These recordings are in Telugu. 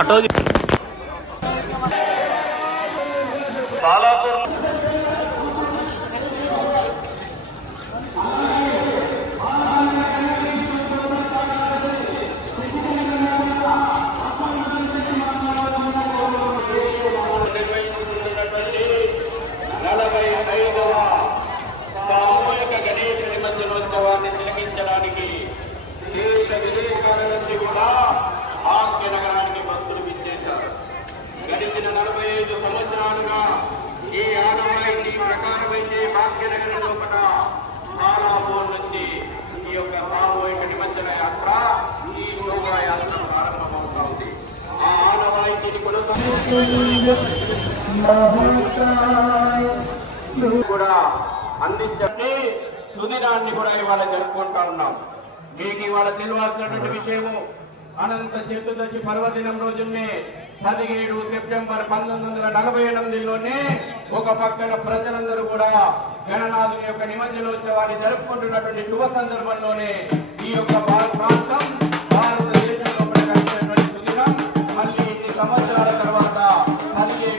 అటో బాలాపూర్ సామూహిక గణేశ నిమజ్జనోత్సవాన్ని తిలకించడానికి దేశ విదేశాల నుంచి కూడా భాగ్యనగరానికి భక్తులు విచ్చేశారు. గడిచిన 45 సంవత్సరాలుగా ఈ ఆనవాయితీ ప్రకారమైతే భాగ్యనగరం లోపల బాలాపూర్ నుంచి ఈ యొక్క సామూహిక నిమజ్జన యాత్ర ఈ శోభాయాత్ర ప్రారంభమవుతా ఉంది. ఆ ఆనవాయితీని కూడా అందించండి. సుదినాన్ని కూడా ఇవాళ జరుపుకుంటా ఉన్నాం. మీకు ఇవాళ తెలియాల్సినటువంటి విషయము, అనంత చతుర్దశి పర్వదినం రోజునే 17 సెప్టెంబర్ 1948లోనే ఒక పక్కన ప్రజలందరూ కూడా గణనాథుని యొక్క నిమజ్జనోత్సవాన్ని జరుపుకుంటున్నటువంటి శుభ సందర్భంలోనే ఈ యొక్క ప్రాంతం భారతదేశంలో ప్రకటించినటువంటి సుదినం మళ్ళీ ఇన్ని సంవత్సరాల తర్వాత 17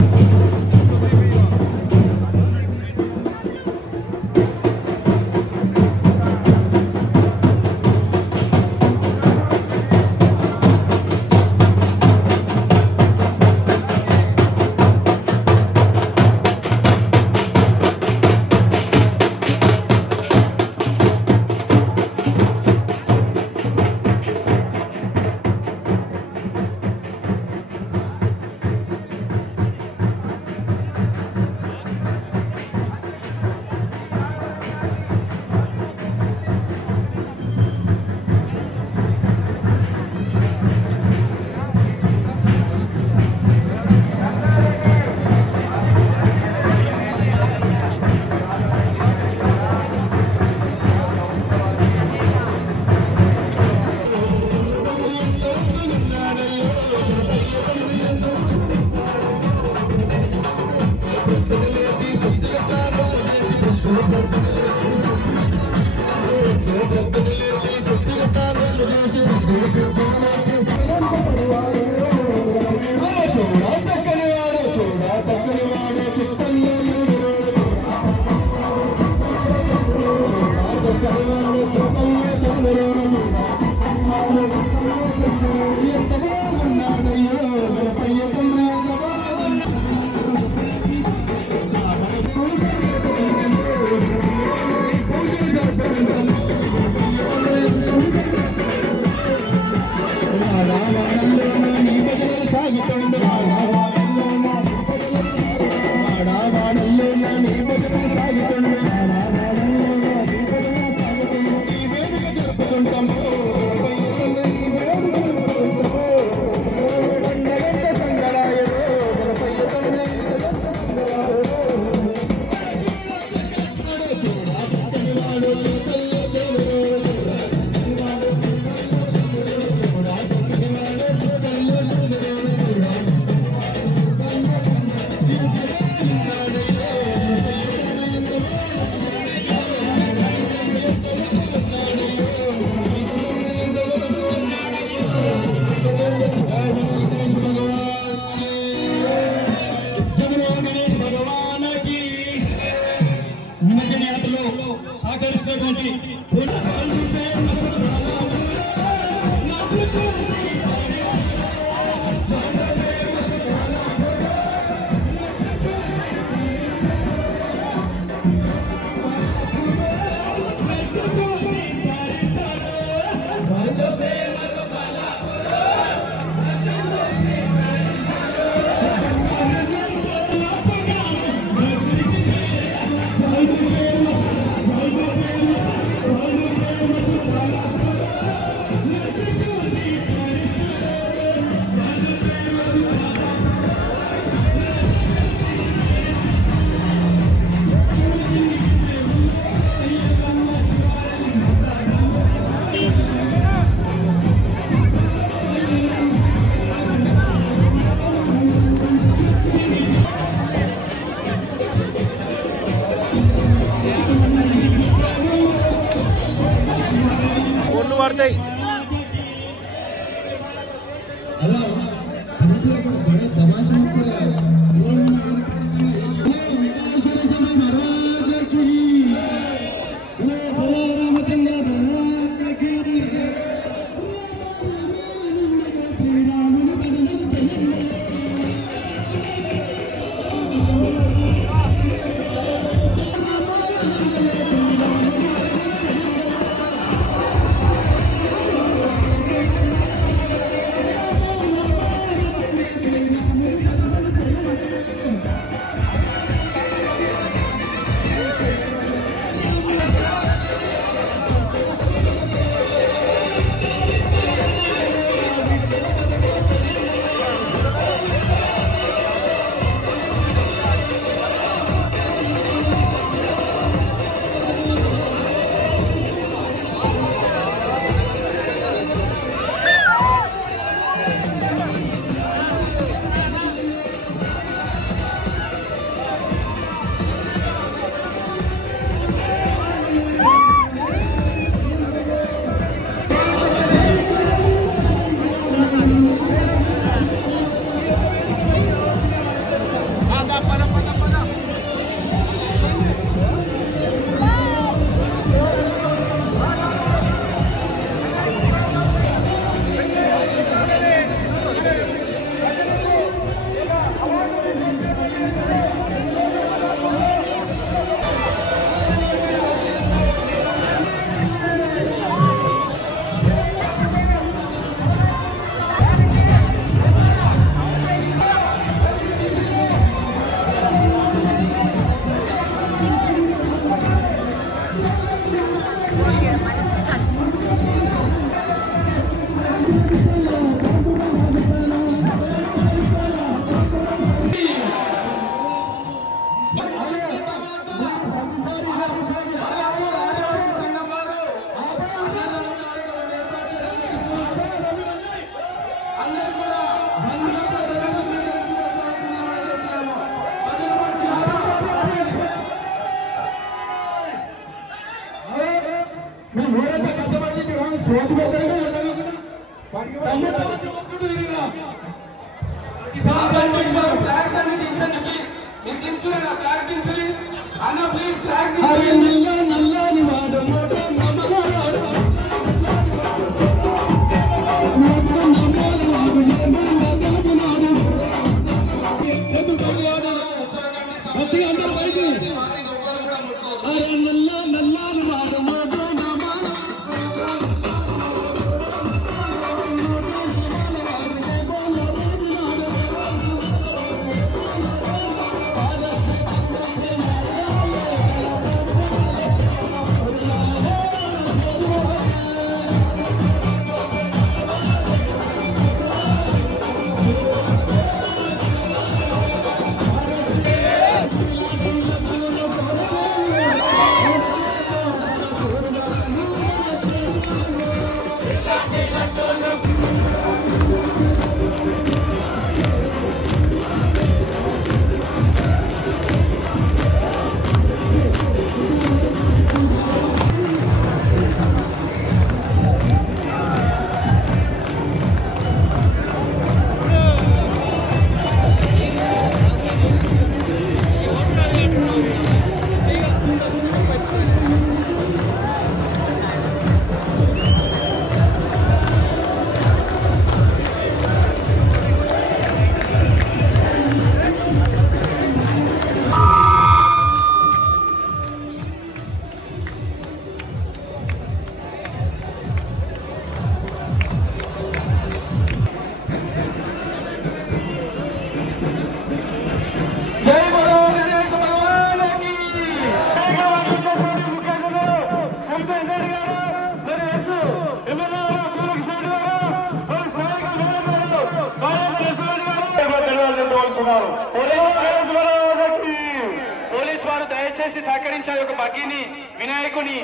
పోలీస్ వారు దయచేసి సహకరించాలి. ఒక బగ్గీని వినాయకుని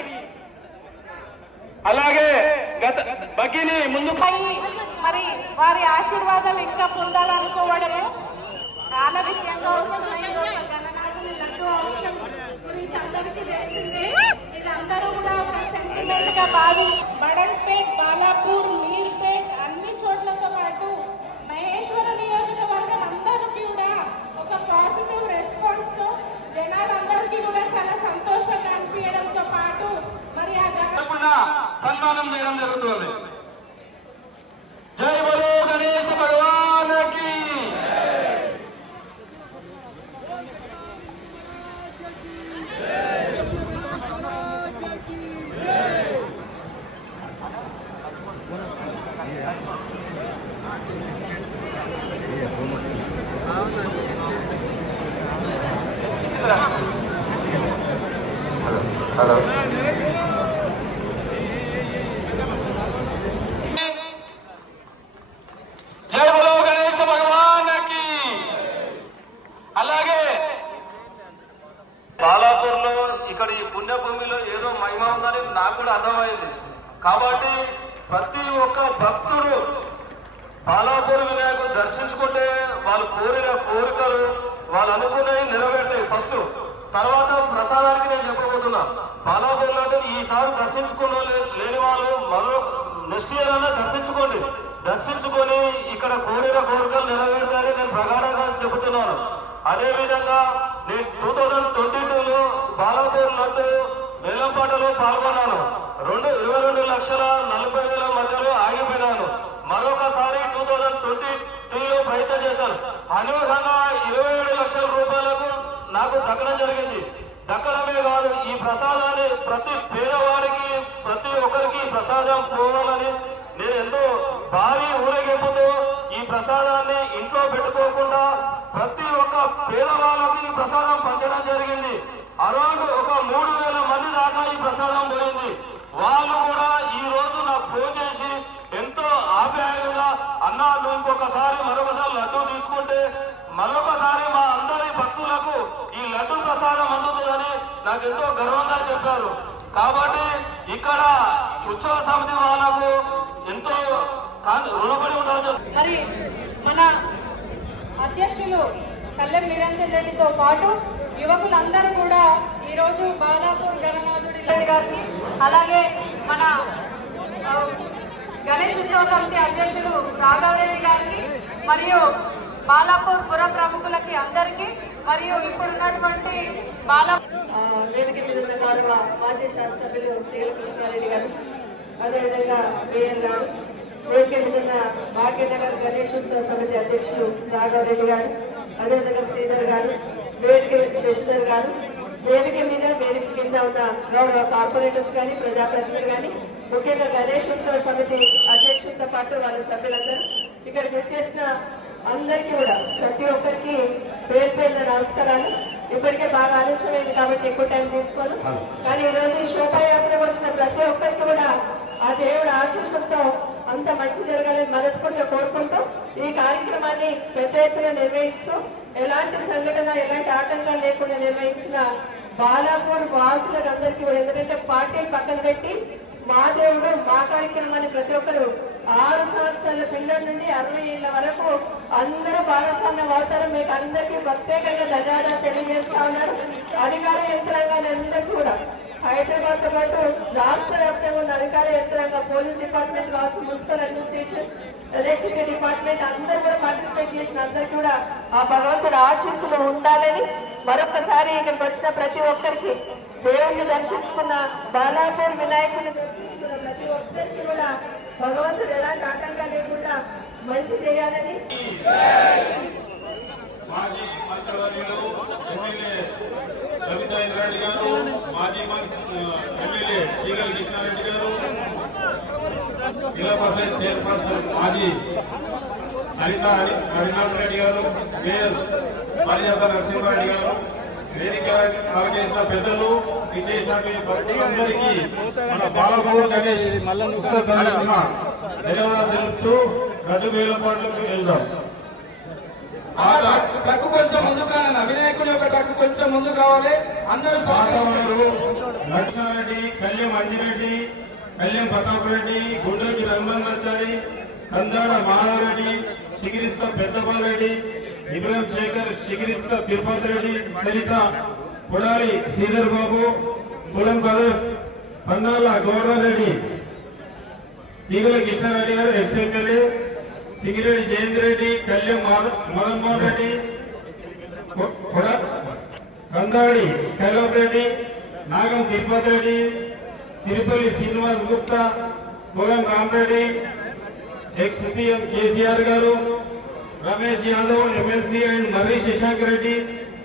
అలాగే బగ్గీని ముందు మరి వారి ఆశీర్వాదాలు ఇంకా పొందాలనుకోవడము చాలా విషయంగా గురించి అందరికీ తెలిసిందే. ఇదందరూ కూడా ఒక సెంటిమెంట్ గా భావించి బడన్పేట్, బాలాపూర్, మీర్పేట్ అన్ని చోట్లతో పాటు మహేశ్వర హలో జై బలో గణేశ భగవానికి. అలాగే బాలాపూర్లో ఇక్కడ ఈ పుణ్యభూమిలో ఏదో మహిమ ఉందని నాకు కూడా అర్థమైంది. కాబట్టి ప్రతి ఒక్క భక్తుడు బాలాపూర్ వినాయకుడు దర్శించుకుంటే వాళ్ళు కోరిన కోరికలు వాళ్ళు అనుకునేవి నెరవేరుతాయి ఫస్ట్. తర్వాత ప్రసాదానికి నేను చెప్పబోతున్నా. బాలాపూర్ అంటే ఈసారి దర్శించుకున్న లేని వాళ్ళు మరో నెక్స్ట్ ఇయర్ అన్నా దర్శించుకొని ఇక్కడ కోరిన కోరికలు నెరవేరుతాయని నేను ప్రగాఢంగా చెబుతున్నాను. అదేవిధంగా నేను 2022లో బాలాపూర్ లడ్డు వేలంపాటలో పాల్గొన్నాను. 22,40,000 మధ్యలో ఆగిపోయినాను. మరొకసారి 2023లో ప్రయత్నం చేశాను. అనూహ్యంగా 27 లక్షల రూపాయలకు నాకు దక్కడం జరిగింది. దక్కడమే కాదు, ఈ ప్రసాదాన్ని ప్రతి పేదవాడికి ప్రతి ఒక్కరికి ప్రసాదం పోవాలని నేను ఎంతో భారీ ఊరేగింపుతో ఈ ప్రసాదాన్ని ఇంట్లో పెట్టుకోకుండా ప్రతి ఒక్క పేదవాళ్ళకి ఈ ప్రసాదం పంచడం జరిగింది. అరౌండ్ ఒక 3,000 మంది దాకా ఈ ప్రసాదం పోయింది. వాళ్ళు కూడా ఈ రోజు నాకు ఫోన్ చేసి ఎంతో ఆప్యాయంగా అన్నా నువ్వు ఇంకొకసారి మరొకసారి లడ్డు తీసుకుంటే మరొకసారి మా అందరి భక్తులకు ఈ లడ్డు ప్రసాదం అందుతుందని నాకు ఎంతో గర్వంగా చెప్పారు. కాబట్టి ఇక్కడ ఉత్సవ సమితి వాళ్ళకు ఎంతో రుణపడి ఉండాలని. మరి మన అధ్యక్షులు కల్లెం నిరంజన్ రెడ్డితో పాటు యువకులందరూ కూడా ఈరోజు బాలాపూర్ గణనాథుడి గారికి, అలాగే మన గణేష్ ఉత్సవ సమితి అధ్యక్షులు రాఘవరెడ్డి గారికి, మరియు బాలాపూర్ పుర ప్రముఖులకి అందరికీ, మరియు ఇప్పుడున్నటువంటి వేదిక మీద ఉన్న గౌరవ మాజీ శాసనసభ్యులు తీగల కృష్ణారెడ్డి గారు, అదేవిధంగా మేయర్ గారు, వేదిక మీద ఉన్న భాగ్యనగర్ గణేష్ ఉత్సవ సమితి అధ్యక్షులు రాఘవరెడ్డి గారు, అదేవిధంగా శ్రీధర్ గారు, వేదిక శశిధర్ గారు, వేదిక కింద ఉన్న గౌరవ కార్పొరేటర్స్ కానీ ప్రజాప్రతినిధులు కానీ, ముఖ్యంగా గణేష్ ఉత్సవ సమితి అధ్యక్షులతో పాటు వాళ్ళ సభ్యులందరూ ఇక్కడికి వచ్చేసిన అందరికీ కూడా ప్రతి ఒక్కరికి పేరు పేరున నమస్కారాలు. ఇప్పటికే బాగా ఆలస్యమైంది కాబట్టి ఎక్కువ టైం తీసుకోను, కానీ ఈరోజు ఈ శోభాయాత్రకు వచ్చిన ప్రతి ఒక్కరికి కూడా ఆ దేవుడి ఆశీస్సులతో అంత మంచి జరగాలని మనస్ఫూర్తిగా కోరుకుంటూ ఈ కార్యక్రమాన్ని పెద్ద ఎత్తున నిర్వహిస్తూ ఎలాంటి సంఘటన ఎలాంటి ఆటంకాలు లేకుండా నిర్వహించిన బాలాపూర్ వాసులకు అందరికీ కూడా, ఎందుకంటే పార్టీలు పక్కన పెట్టి మా దేవుడు మా కార్యక్రమాన్ని ప్రతి ఒక్కరు 6 సంవత్సరాల పిల్లల నుండి 60 ఏళ్ల వరకు అందరూ భాగస్వామ్యం అవుతారు. మీకు అందరికీ ప్రత్యేకంగా ధన్యవాదాలు తెలియజేస్తా ఉన్నారు. అధికార యంత్రాంగాన్ని అందరికీ కూడా హైదరాబాద్ తో పాటు రాష్ట్ర వ్యాప్తంగా ఉన్న అధికార యంత్రాంగం, పోలీస్ డిపార్ట్మెంట్ కావచ్చు, మున్సిపల్ అడ్మినిస్ట్రేషన్, ఎలక్ట్రిసిటీ డిపార్ట్మెంట్ అందరూ కూడా పార్టిసిపేట్ చేసిన అందరికీ కూడా ఆ భగవంతుడు ఆశీస్సులు ఉండాలని మరొకసారి ఇక్కడికి వచ్చిన ప్రతి ఒక్కరికి, దేవుణ్ణి దర్శించుకున్న బాలాపూర్ వినాయకుడిని దర్శించుకున్న ప్రతి ఒక్కరికి కూడా భగవంతుడు ఎలాంటి ఆటంకాలు లేకుండా మంచి చేయాలని. మాజీ మంత్రివర్యులు ఎమ్మెల్యే సబితా ఇంద్రారెడ్డి గారు, మాజీ ఎమ్మెల్యే తీగల కృష్ణారెడ్డి గారు, జిల్లా పరిషత్ చైర్పర్సన్ మాజీ హరినాథ్ రెడ్డి గారు, మేయర్ పారిజాత నరసింహారెడ్డి గారు, వేదిక చేసిన పెద్దలు, విచ్చేసినటువంటి భక్తులందరికీ మన బాలాపూర్ గణేష్ ధన్యవాదాలు తెలుపుతూ లడ్డు వేలంపాట్లకు వెళ్దాం. ట్రక్ కొంచెం ముందుకు రానన్న, వినాయకుడి యొక్క ట్రక్ కొంచెం ముందుకు రావాలి. అందరూ లక్ష్మారెడ్డి, కళ్యాణ్ మంజిరెడ్డి, కళ్యాణ్ ప్రతాప్ రెడ్డి, గుండోజీ రంగనాచారి, కందాడ మాధవరెడ్డి, సిగిరిత్త పెద్దపాలరెడ్డి, ఇబ్రాహిం శేఖర్, సిగిరిత్త తిరుపతి రెడ్డి, సరిత పొడాలి శ్రీధర్ బాబు, కులం బ్రదర్స్, పన్నాల గౌరవ్ రెడ్డి, తీగల కృష్ణారెడ్డి గారు ex MLA, Singireddy Jayendra Reddy, Kalyan Madan Mohan Reddy, Kandadi Skylab Reddy, Nagam Tirupati Reddy, Tirupalli Srinivas Gupta, Kulam Ramareddy, ex CM KCR గారు, రమేష్ యాదవ్ ఎమ్మెల్సీ అండ్ మర్రి శశాంక్ రెడ్డి,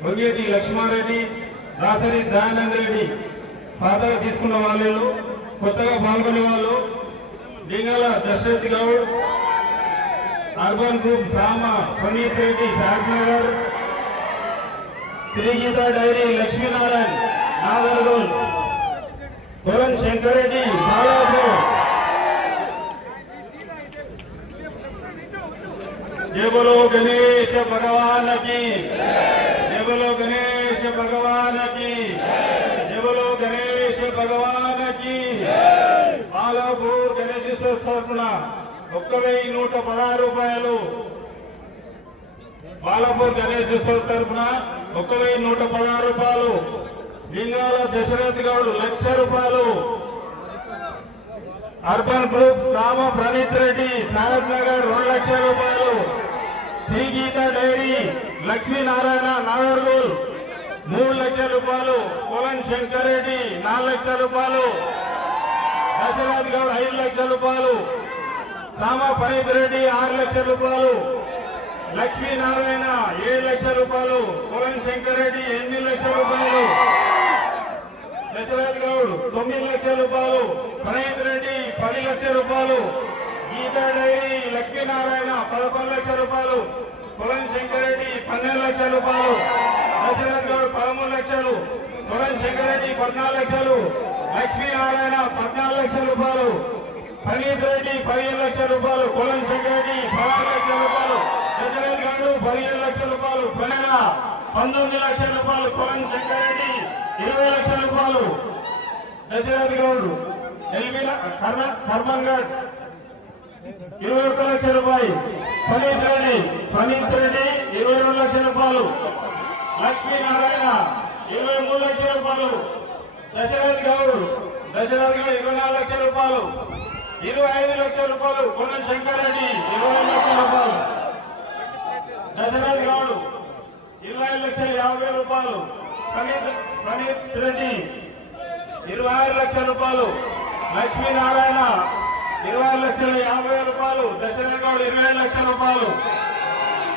వంగేటి లక్ష్మారెడ్డి, దాసరి దయానంద్ రెడ్డి, పాతగా తీసుకున్న వాళ్ళు, కొత్తగా పాల్గొనే వాళ్ళు, Lingala Dasharath Goud, urban group Sama Praneeth Reddy, Shantinagar, Srigeetha dairy Lakshminarayana, Nagargol, Kolan Shankar Reddy Balapur. जय बोलो गणेश भगवान की, जय बोलो गणेश भगवान की, जय बोलो गणेश भगवान की। बालापुर गणेश तరపున 1116 రూపాయలు। బాలాపూర్ గణేష్ తరపున 1116 రూపాయలు। లింగాల దశరథ్ గౌడ్ 1,00,000 రూపాయలు। अर्बन ग्रुप साम प्रणीत रेड्डी साहेब नगर 2,00,000 రూపాయలు। శ్రీ గీతా డైరీ లక్ష్మీ నారాయణ నాగర్గోల్ 3,00,000 రూపాయలు। కోలన్ శంకర్ రెడ్డి 4,00,000 రూపాయలు। దశరథ్ గౌడ్ 5,00,000 రూపాయలు। సామ ప్రణీత్ రెడ్డి 6,00,000 రూపాయలు। లక్ష్మీ నారాయణ 7,00,000 రూపాయలు। కోలన్ శంకర్ రెడ్డి 8,00,000 రూపాయలు। దశరథ్ గౌడ్ 9,00,000 రూపాయలు। ప్రణీత్ రెడ్డి 10,00,000 రూపాయలు। గీతా డైరీ లక్ష్మీనారాయణ 11,00,000 రూపాయలు। కోలన్ శంకర్ రెడ్డి 12,00,000 రూపాయలు। దశరథ్ గౌడ్ 13,00,000। కోలన్ శంకర్ రెడ్డి 14,00,000। లక్ష్మీనారాయణ 14,00,000 రూపాయలు। ప్రణీత్ రెడ్డి 15,00,000 రూపాయలు। కోలన్ శంకర్ రెడ్డి 16,00,000 రూపాయలు। దశరథ్ గౌడ్ 15,00,000 రూపాయలు। 19,00,000 రూపాయలు। కోలన్ శంకర్ రెడ్డి 20,00,000 రూపాయలు। దశరథ్ గౌడ్ కర్మన్ గఢ్ 21,00,000 రూపాయలు। ప్రణీత్ రెడ్డి 22,00,000 రూపాయలు। లక్ష్మీనారాయణ 23,00,000 రూపాయలు। దశరథ్ గౌడ్ 24,00,000 రూపాయలు। 25,00,000 రూపాయలు। కోలన్ శంకర్ రెడ్డి 20,00,000 రూపాయలు। దశరథ్ గౌడ్ 20,50,000 రూపాయలు। ప్రణీత్ రెడ్డి 26,00,000 రూపాయలు। లక్ష్మీనారాయణ 26,50,000 రూపాయలు। దశరథ్ గౌడ్ 20,00,000 రూపాయలు।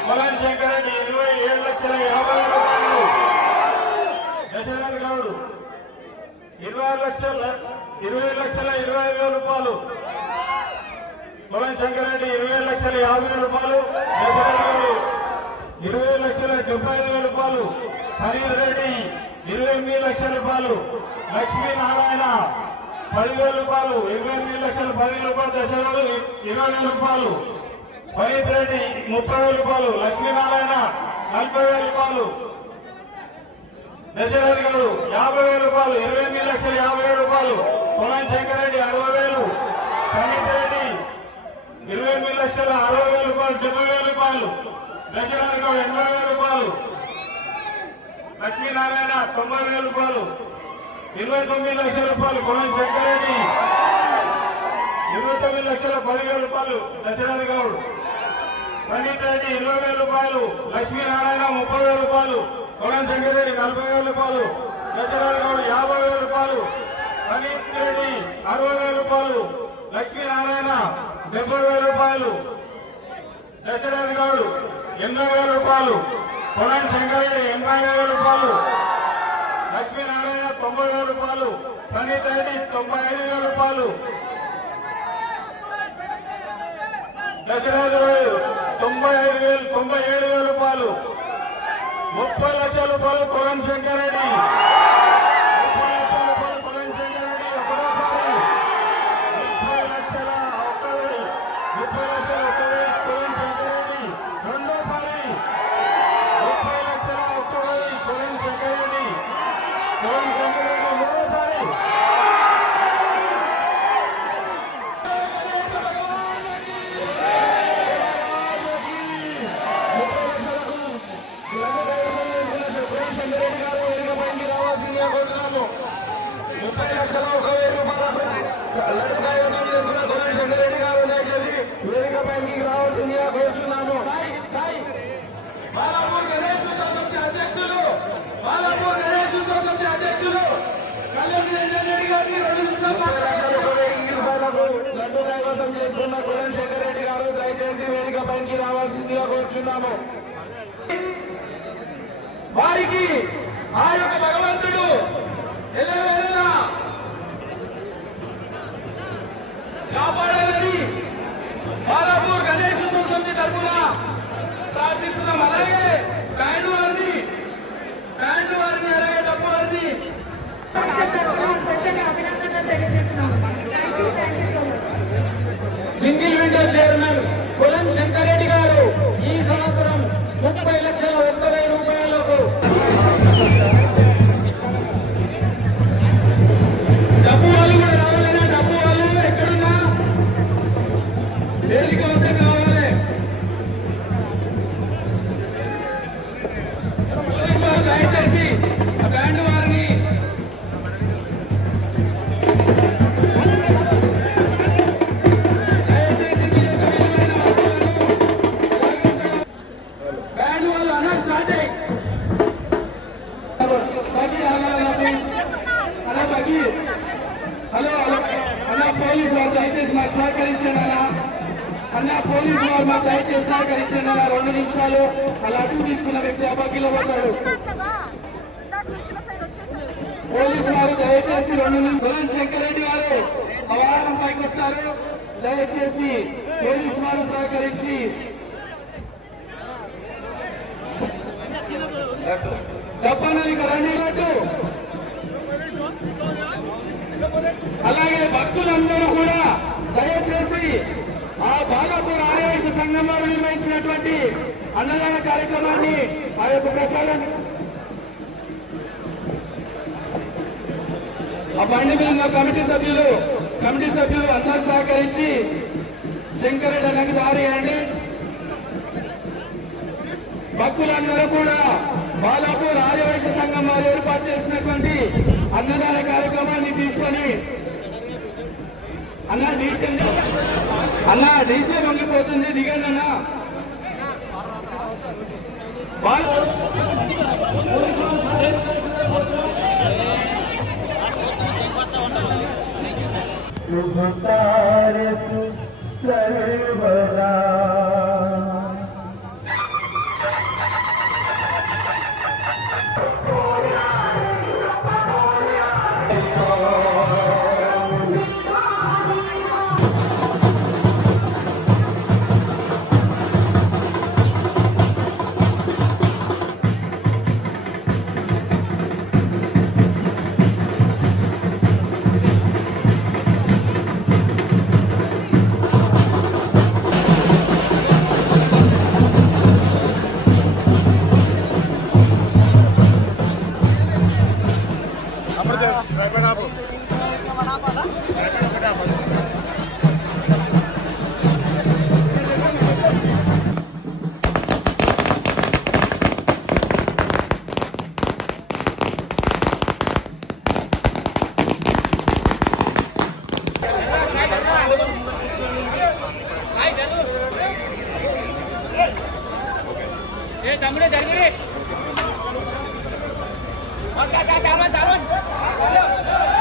కోలన్ శంకర్ రెడ్డి 27,50,000 రూపాయలు। దశరథ్ గౌడ్ 20,20,25,000 రూపాయలు। కోలన్ శంకర్ రెడ్డి 20,50,000 రూపాయలు। దశరథ్ గౌడ్ 20,75,000 రూపాయలు। ప్రణీత్ రెడ్డి 28,00,000 రూపాయలు। లక్ష్మీనారాయణ 10,000 రూపాయలు। 28,00,000 10,000 రూపాయలు। దశరథ్ 20,000 రూపాయలు। ప్రణీత్ రెడ్డి 30,000 రూపాయలు। లక్ష్మీనారాయణ 40,000 రూపాయలు। దశరథ్ గౌడ్ 50,000 రూపాయలు। 28,50,000 రూపాయలు। కోలన్ శంకర్ రెడ్డి 60,000। ప్రణీత్ రెడ్డి 28,60,000 రూపాయలు। 70,000 రూపాయలు। దశరథ్ గౌడ్ 80,000 రూపాయలు। లక్ష్మీనారాయణ 90,000 రూపాయలు। 29,00,000 రూపాయలు। కోలన్ శంకర్ రెడ్డి 29,10,000 రూపాయలు। దశరథ్ గౌడ్ ప్రణీత్ రెడ్డి 20,000 రూపాయలు। లక్ష్మీనారాయణ 30,000 రూపాయలు। కోలన్ శంకర్ రెడ్డి 40,000 రూపాయలు। దశరథ్ గౌడ్ 50,000 రూపాయలు। ప్రణీత్ రెడ్డి 60,000 రూపాయలు। లక్ష్మీనారాయణ 70,000 రూపాయలు। దశరథ్ గౌడ్ 80,000 రూపాయలు। కోలన్ శంకర్ రెడ్డి 80,000 రూపాయలు। లక్ష్మీనారాయణ 90,000 రూపాయలు। ప్రణీత్ రెడ్డి 95,000 రూపాయలు। దశరథ్ గౌడ్ 97,000 రూపాయలు। 30,00,000 రూపాయలు। కోలన్ శంకర్ రెడ్డి 30,00,000 రూపాయలు। కోలన్ శంకర్ రెడ్డి ఒకటోసారి 30,00,000 కోలన్ శంకర్ రెడ్డి రెండోసారి 30,00,000 కోలన్ శంకర్ రెడ్డి మూడోసారి। బాలాపూర్ గణేష్ సొసైటీ అధ్యక్షులు కళ్యాణ్ రెడ్డి గారికి 2 నిమిషాలు లడ్డు కైవసం చేసుకున్న కోలన్ శంకర్ రెడ్డి గారు దయచేసి వేదిక పైకి రావాల్సిందిగా కోరుచున్నాము। వారికి ఆ యొక్క భగవంతుడు ఎల్లవేళలా కాపాడాలని బాలాపూర్ గణేష్ సొసైటీ తరఫున ప్రార్థిస్తున్నాం। అలాగే బ్యాండ్ వారిని అలాగే డబ్బు వారిని అభినందనలు 30,01,000 రూపాయలకు. డబ్బు వాళ్ళు కూడా రావాలన్నా, డబ్బు వాళ్ళు ఎక్కడున్నా వేదిక వద్ద కావాలి. దయచేసి ఆ బ్యాండ్ వారిని దయచేసి మీ యొక్క విలువైన వస్తువులను బ్యాండ్ వాళ్ళు అన్న స్టార్ట్ చేయి. హలో అన్న పోలీసు వారు దయచేసి మాకు సహకరించండి అన్న పోలీసు వారు మాకు దయచేసి సహకరించండి అన్న. 2 నిమిషాలు అలా అటు తీసుకున్న వ్యక్తి అబ్బాకిలో పడ్డాడు. పోలీసు వారు దయచేసి 2 నిమిషాలు. శంకర్ రెడ్డి గారు అవారం పైకి వస్తారు. దయచేసి పోలీసు వారు సహకరించి డబ్బన్నది రండి అన్నట్టు. అలాగే భక్తులందరూ కూడా దయచేసి ఆ బాలాపూర్ ఆర్యవైశ్య సంఘం వారు నిర్వహించినటువంటి అన్నదాన కార్యక్రమాన్ని ఆ యొక్క ప్రసాదాన్ని ఆ బండి మీద ఉన్న కమిటీ సభ్యులు అందరూ సహకరించి శంకరెడ్డి అన్నకు దారి అండి. భక్తులందరూ కూడా బాలాపూర్ ఆర్యవైశ్య సంఘం వారు ఏర్పాటు చేసినటువంటి అన్నదాన కార్యక్రమాన్ని తీసుకొని అన్న డీసీ వంగిపోతుంది, దిగండి అన్న. Jangan